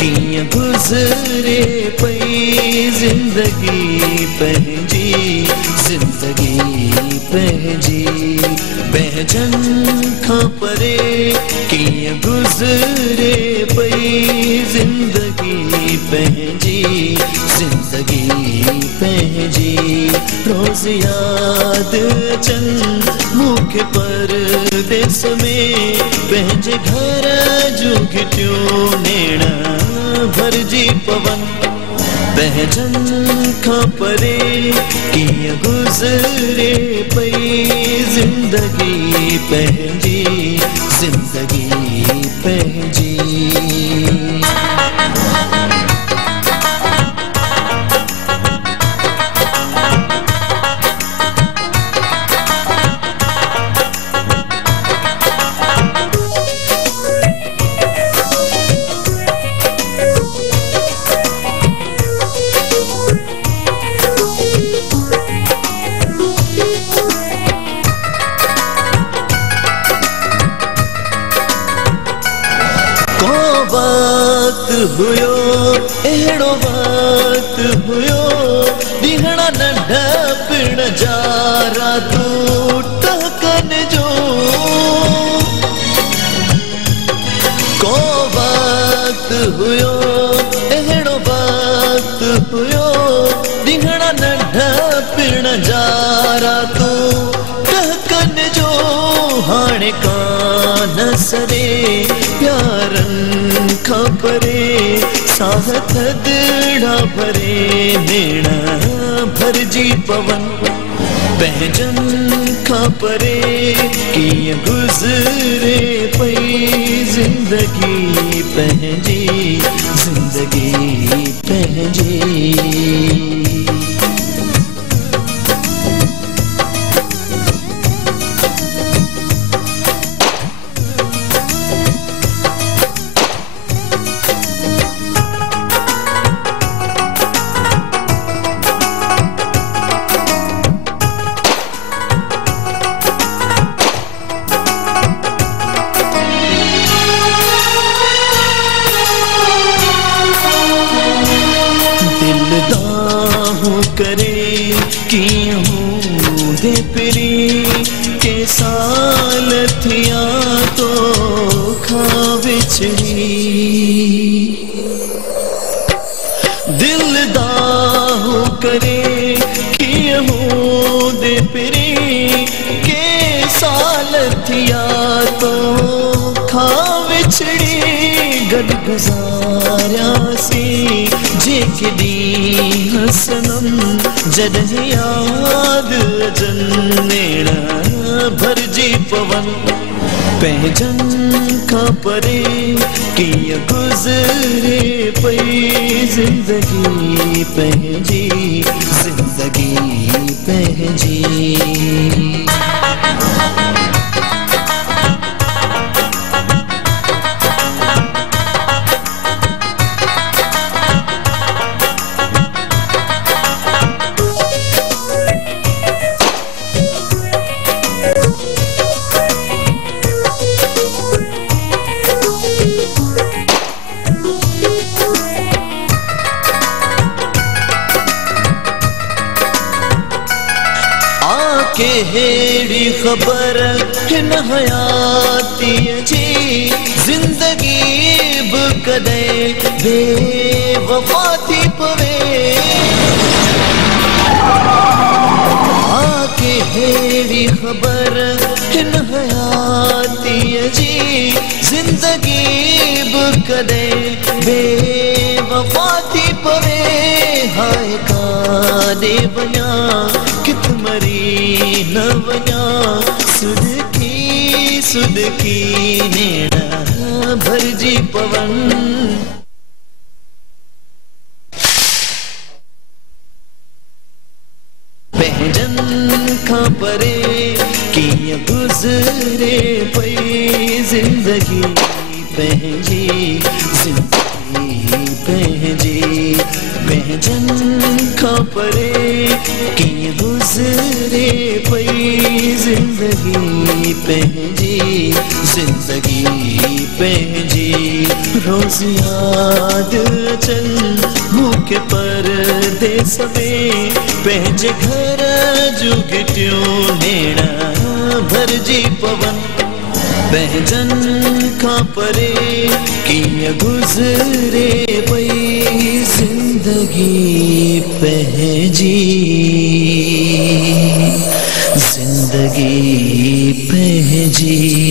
किया गुजरे पई जिंदगी पंहिंजी जिंदगी पंहिंजी पहचन खां परे किया गुजरे पई जिंदगी पंहिंजी जिंदगी पंहिंजी रोज याद अचन मूंखे परदेस में पंहिंजे घर जूं घिटियूं नेण भरजी पवन पहचन खां परे किया गुजरे पई जिंदगी पंहिंजी जिंदगी पंहिंजी हुयो अहिड़ो वक्त हुयो ॾींहड़ा नंढा पिण जा रातूं टहकन जो को वक्त हुयो अहिड़ो वक्त हुयो ॾींहड़ा नंढा पिण जा रातूं टहकन जो हाणे कान सरे प्यारन खां परे साह थदड़ा भरे नेण भरजी पवन पंहिंजन खां परे कीअं गुज़रे पई जिंदगी पंहिंजी जिंदगी पंहिंजी करे कीअं दे पिरी के साल थिया तो खां विछड़ी दिल दाहू करे कीअं दे पिरी के साल थिया तो खां विछड़ी गॾु गुज़ारियासीं जेके ॾींहं सनम जॾहिं याद अचन नेण भरजी पवन पंहिंजन खां परे कीअं गुज़रे पई जिंदगी पंहिंजी जिंदगी पंहिंजी के हेड़ी खबर हिन हयातीअ जी जिंदगी बि कॾहिं बेवफा थी पवे आके हेड़ी खबर हिन हयातीअ जी जिंदगी बि कॾहिं बेवफा थी पवे हाय काॾे वञा किथ मरी न वञा सुदकी नेण भरजी पवन पंहिंजन खां परे कीअं गुज़रे पई जिंदगी पंहिंजी जिंदगी पंहिंजी पंहिंजन खां परे कीअं गुज़रे पई जिंदगी पंहिंजी जिंदगी पंहिंजी रोज़ रोज़ याद अचन मूंखे परदेस में पंहिंजे घर जूं गिटियूं नेणा भरजी पवन पंहिंजनि खां परे कीअं गुज़रे पई ज़िंदगी पंहिंजी ज़िंदगी पंहिंजी